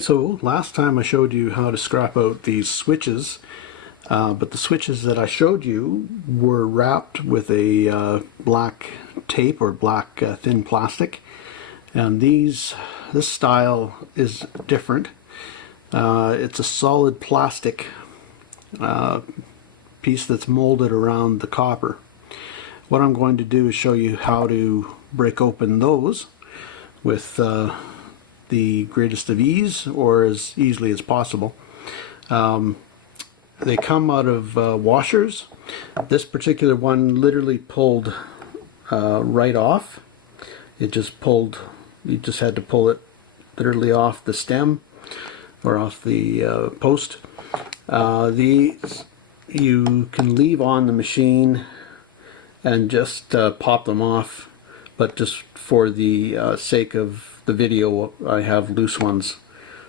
So last time I showed you how to scrap out these switches, but the switches that I showed you were wrapped with a black tape or black thin plastic, and this style is different. It's a solid plastic piece that's molded around the copper. What I'm going to do is show you how to break open those with the greatest of ease, or as easily as possible. They come out of washers. This particular one literally pulled right off. It just pulled, you just had to pull it literally off the stem or off the post. These you can leave on the machine and just pop them off, but just for the sake of the video I have loose ones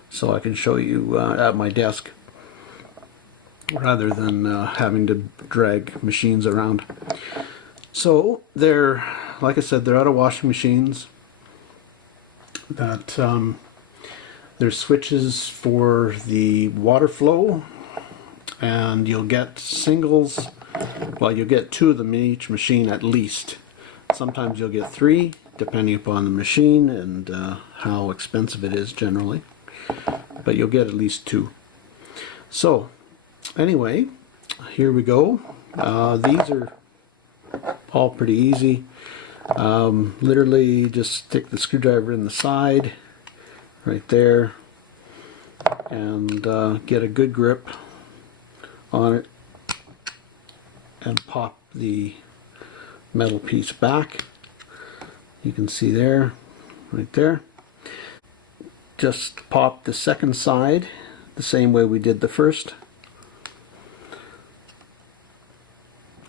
so I can show you at my desk rather than having to drag machines around. So they're, like I said, they're out of washing machines. That there's switches for the water flow, and you'll get singles. Well, you'll get 2 of them in each machine at least. Sometimes you'll get 3, depending upon the machine and how expensive it is generally. But you'll get at least 2. So, anyway, here we go. These are all pretty easy. Literally just stick the screwdriver in the side, right there, and get a good grip on it and pop the metal piece back. You can see there, right there. Just pop the second side the same way we did the first.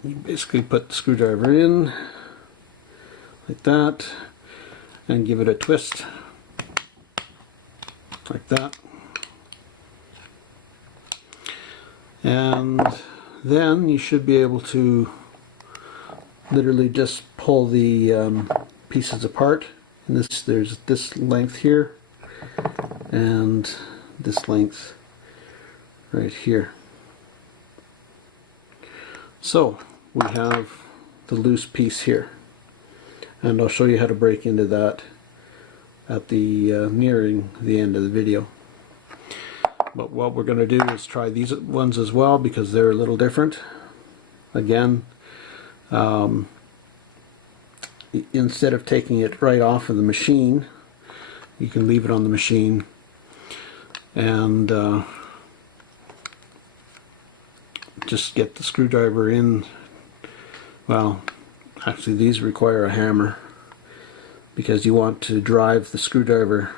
You basically put the screwdriver in like that and give it a twist like that. And then you should be able to literally just pull the pieces apart. And there's this length here and this length right here. So we have the loose piece here, and I'll show you how to break into that at the nearing the end of the video. But what we're going to do is try these ones as well, because they're a little different. Again, instead of taking it right off of the machine, you can leave it on the machine and just get the screwdriver in. Well, actually these require a hammer, because you want to drive the screwdriver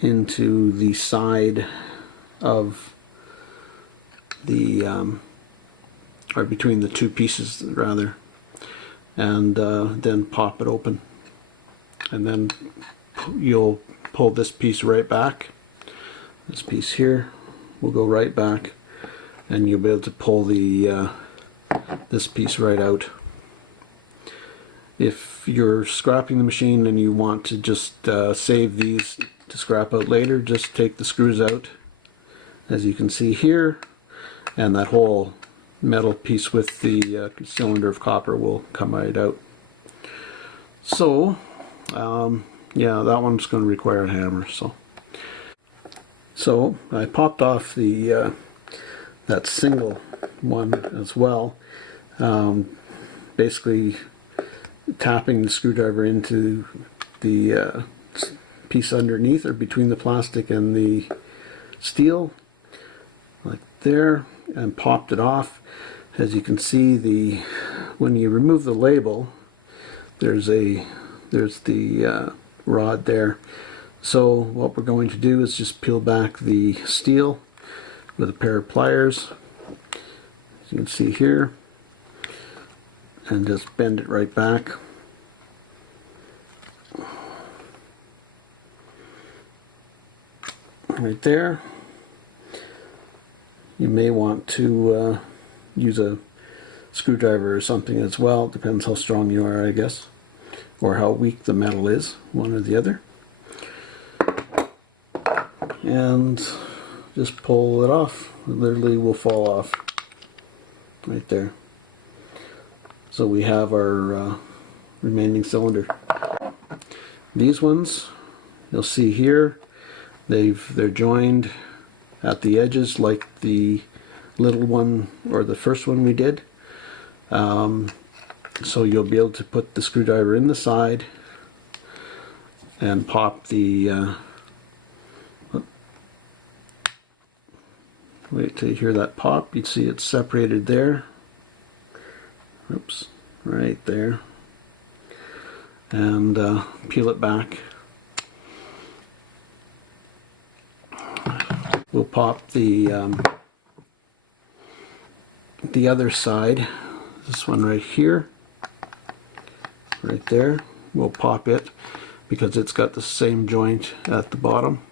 into the side of the or between the 2 pieces rather, and then pop it open, and then you'll pull this piece right back. This piece here will go right back, and you'll be able to pull the this piece right out. If you're scrapping the machine and you want to just save these to scrap out later, just take the screws out, as you can see here, and that whole metal piece with the cylinder of copper will come right out. So yeah, that one's going to require a hammer. So I popped off the that single one as well, basically tapping the screwdriver into the piece underneath, or between the plastic and the steel, like there, and popped it off. As you can see, when you remove the label, there's the rod there. So what we're going to do is just peel back the steel with a pair of pliers, as you can see here, and just bend it right back. Right there. You may want to use a screwdriver or something as well. Depends how strong you are, I guess, or how weak the metal is, one or the other. and just pull it off. It literally will fall off right there. So we have our remaining cylinder. These ones, you'll see here, they're joined at the edges like the little one or the first one we did. So you'll be able to put the screwdriver in the side and pop the wait till you hear that pop. You'd see it's separated there. Oops, right there. And peel it back. We'll pop the other side, this one right here, right there. We'll pop it because it's got the same joint at the bottom.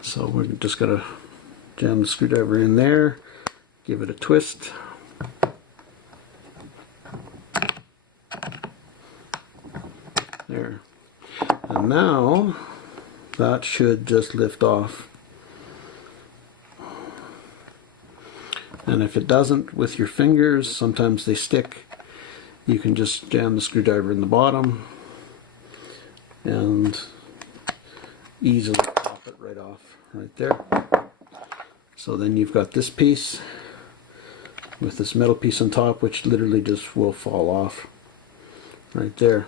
So we're just going to jam the screwdriver in there, give it a twist. There. And now that should just lift off. And if it doesn't with your fingers, sometimes they stick, you can just jam the screwdriver in the bottom and easily pop it right off right there. So then you've got this piece with this metal piece on top, which literally just will fall off right there.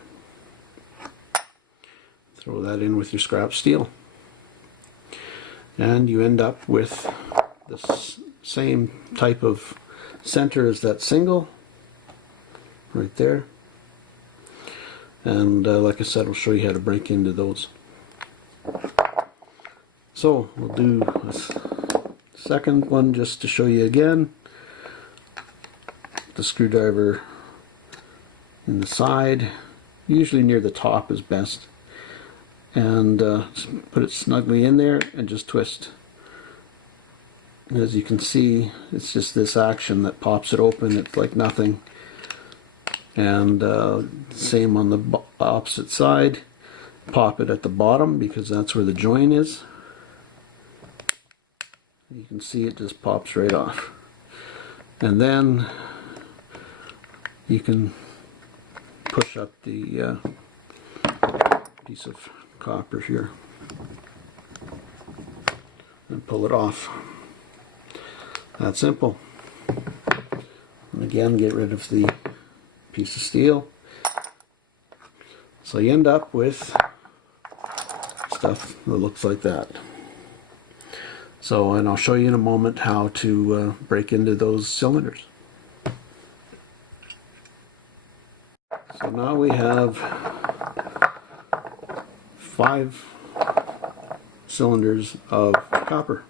Throw that in with your scrap steel, and you end up with this same type of center as that single right there. And like I said, I'll show you how to break into those. So we'll do a second one just to show you again. The screwdriver in the side, usually near the top is best, and put it snugly in there and just twist. As you can see, it's just this action that pops it open. It's like nothing. And same on the opposite side. Pop it at the bottom because that's where the join is. You can see it just pops right off. And then you can push up the piece of copper here and pull it off. That simple. And again, get rid of the piece of steel. So you end up with stuff that looks like that. So, and I'll show you in a moment how to break into those cylinders. So now we have 5 cylinders of copper.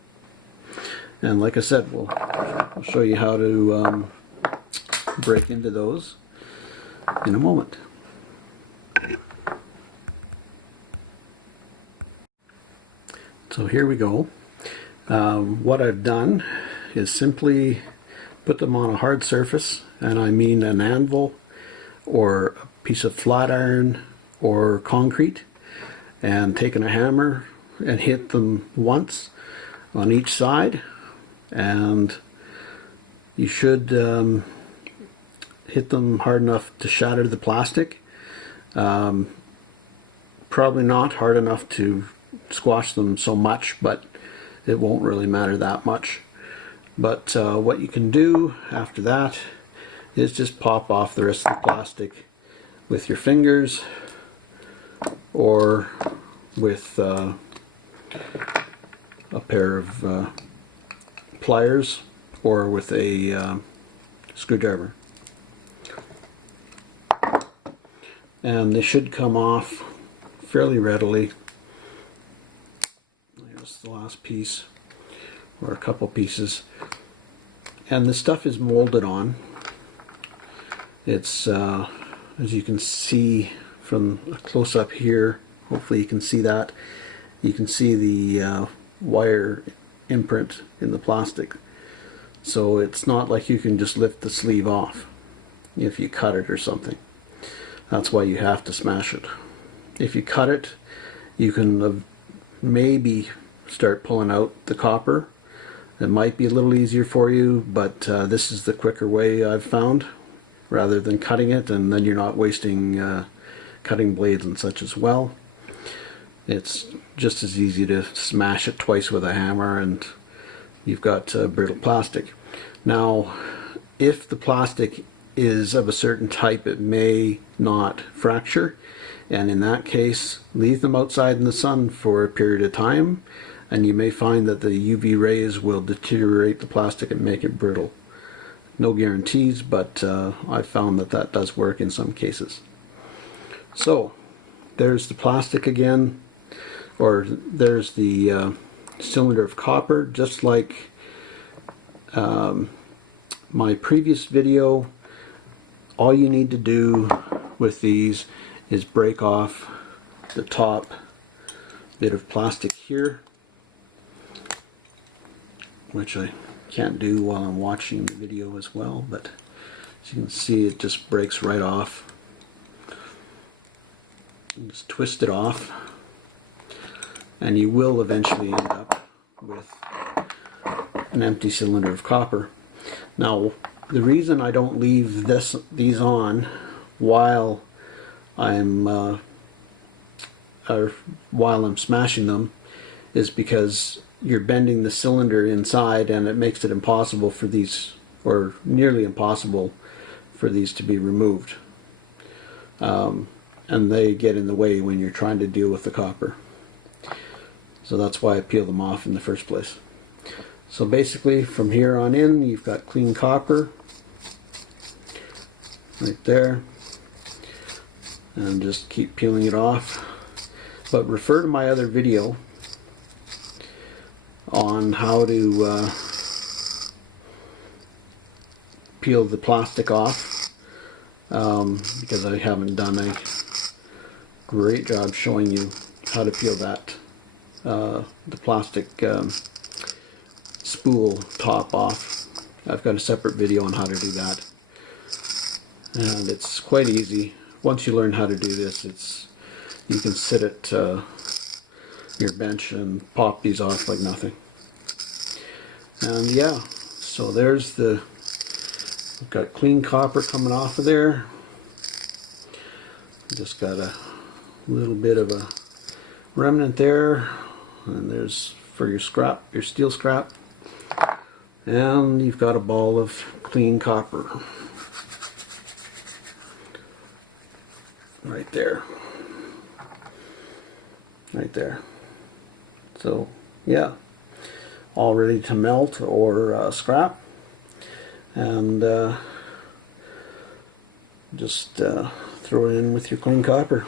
And like I said, I'll show you how to break into those in a moment. So here we go. What I've done is simply put them on a hard surface, and I mean an anvil or a piece of flat iron or concrete, and taken a hammer and hit them once on each side. And you should hit them hard enough to shatter the plastic. Probably not hard enough to squash them so much, but it won't really matter that much. But what you can do after that is just pop off the rest of the plastic with your fingers or with a pair of pliers or with a screwdriver. And they should come off fairly readily. There's the last piece, or a couple pieces. And the stuff is molded on. It's, as you can see from a close-up here, hopefully you can see that. You can see the wire imprint in the plastic. So it's not like you can just lift the sleeve off if you cut it or something. That's why you have to smash it. If you cut it, you can maybe start pulling out the copper. It might be a little easier for you, but this is the quicker way I've found, rather than cutting it, and then you're not wasting cutting blades and such as well. It's just as easy to smash it twice with a hammer and you've got brittle plastic. Now, if the plastic is of a certain type, it may not fracture, and in that case, leave them outside in the sun for a period of time, and you may find that the UV rays will deteriorate the plastic and make it brittle. No guarantees, but I've found that that does work in some cases. So, there's the plastic again, or there's the cylinder of copper, just like my previous video. All you need to do with these is break off the top bit of plastic here, which I can't do while I'm watching the video as well, but as you can see, it just breaks right off. You just twist it off, and you will eventually end up with an empty cylinder of copper. Now, the reason I don't leave these on while I'm smashing them is because you're bending the cylinder inside, and it makes it impossible for these, or nearly impossible for these to be removed. And they get in the way when you're trying to deal with the copper. So that's why I peel them off in the first place. So basically, from here on in, you've got clean copper right there, and just keep peeling it off. But refer to my other video on how to peel the plastic off, because I haven't done a great job showing you how to peel that the plastic spool top off. I've got a separate video on how to do that, and it's quite easy. Once you learn how to do this, you can sit at your bench and pop these off like nothing. And yeah, so there's we've got clean copper coming off of there. Just got a little bit of a remnant there, and there's for your scrap, your steel scrap, and you've got a ball of clean copper right there. Right there. So yeah, all ready to melt or scrap, and just throw it in with your clean copper.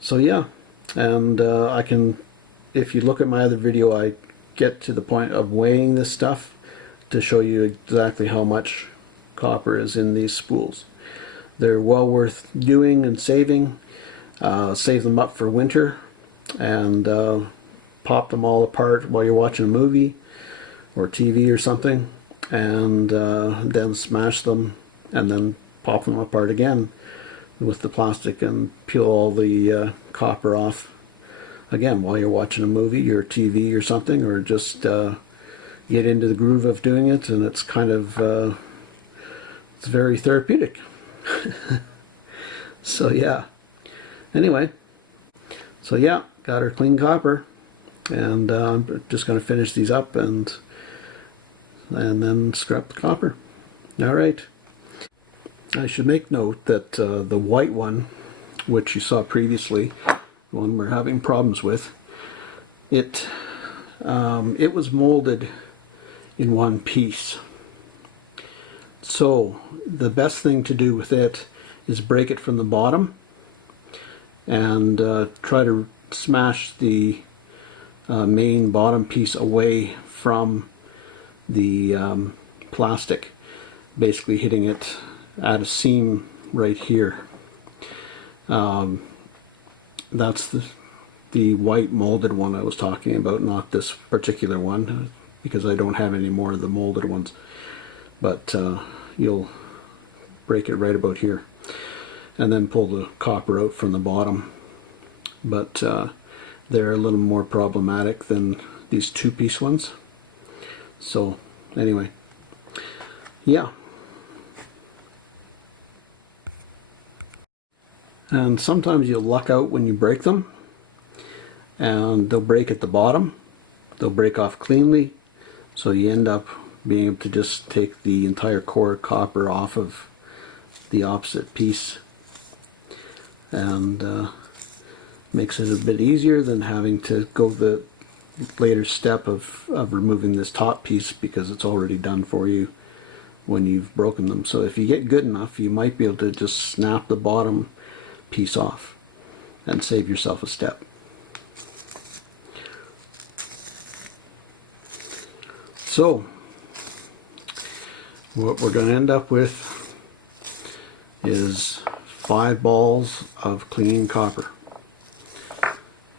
So yeah, and I can, if you look at my other video, I get to the point of weighing this stuff to show you exactly how much copper is in these spools. They're well worth doing and saving. Save them up for winter, and pop them all apart while you're watching a movie or TV or something, and then smash them and then pop them apart again with the plastic and peel all the copper off again while you're watching a movie or TV or something, or just get into the groove of doing it, and it's kind of it's very therapeutic. So yeah, anyway, so yeah, got our clean copper, and I'm just going to finish these up and then scrap the copper. All right. I should make note that the white one, which you saw previously, the one we're having problems with, it was molded in one piece. So the best thing to do with it is break it from the bottom and try to smash the main bottom piece away from the plastic, basically hitting it at a seam right here. That's the white molded one I was talking about, not this particular one, because I don't have any more of the molded ones. But you'll break it right about here, and then pull the copper out from the bottom. But they're a little more problematic than these two-piece ones. So anyway, yeah. And sometimes you'll luck out when you break them, and they'll break at the bottom. They'll break off cleanly, so you end up being able to just take the entire core copper off of the opposite piece, and makes it a bit easier than having to go the later step of removing this top piece, because it's already done for you when you've broken them. So if you get good enough, you might be able to just snap the bottom piece off and save yourself a step. So what we're going to end up with is 5 balls of clean copper,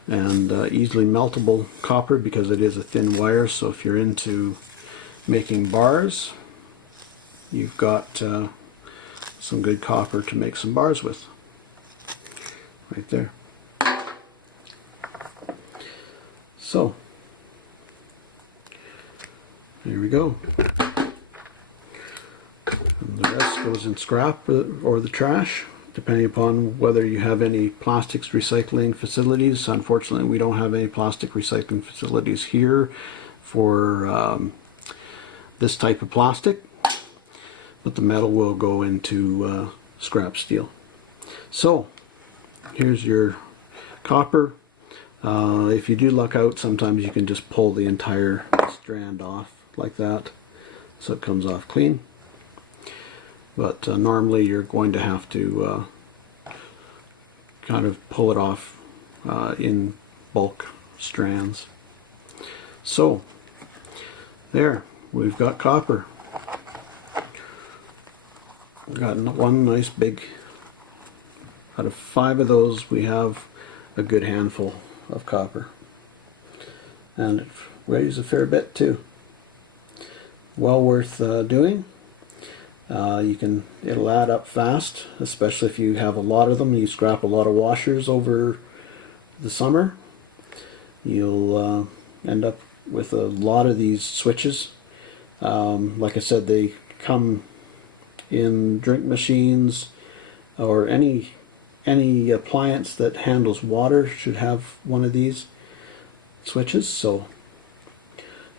and easily meltable copper because it is a thin wire. So if you're into making bars, you've got some good copper to make some bars with right there. So there we go. And the rest goes in scrap or the trash, depending upon whether you have any plastics recycling facilities. Unfortunately, we don't have any plastic recycling facilities here for this type of plastic, but the metal will go into scrap steel. So here's your copper. If you do luck out, sometimes you can just pull the entire strand off like that, so it comes off clean. But normally you're going to have to kind of pull it off in bulk strands. So there, we've got copper. We've got one nice big, out of 5 of those we have a good handful of copper, and it weighs a fair bit too. Well worth doing. It'll add up fast, especially if you have a lot of them. You scrap a lot of washers over the summer, you'll end up with a lot of these switches. Like I said, they come in drink machines, or any appliance that handles water should have one of these switches. So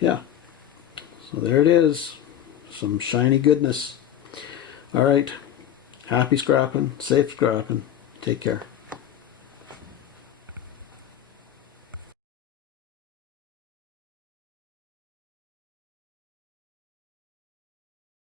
yeah, so there it is, some shiny goodness. Alright, happy scrapping, safe scrapping, take care.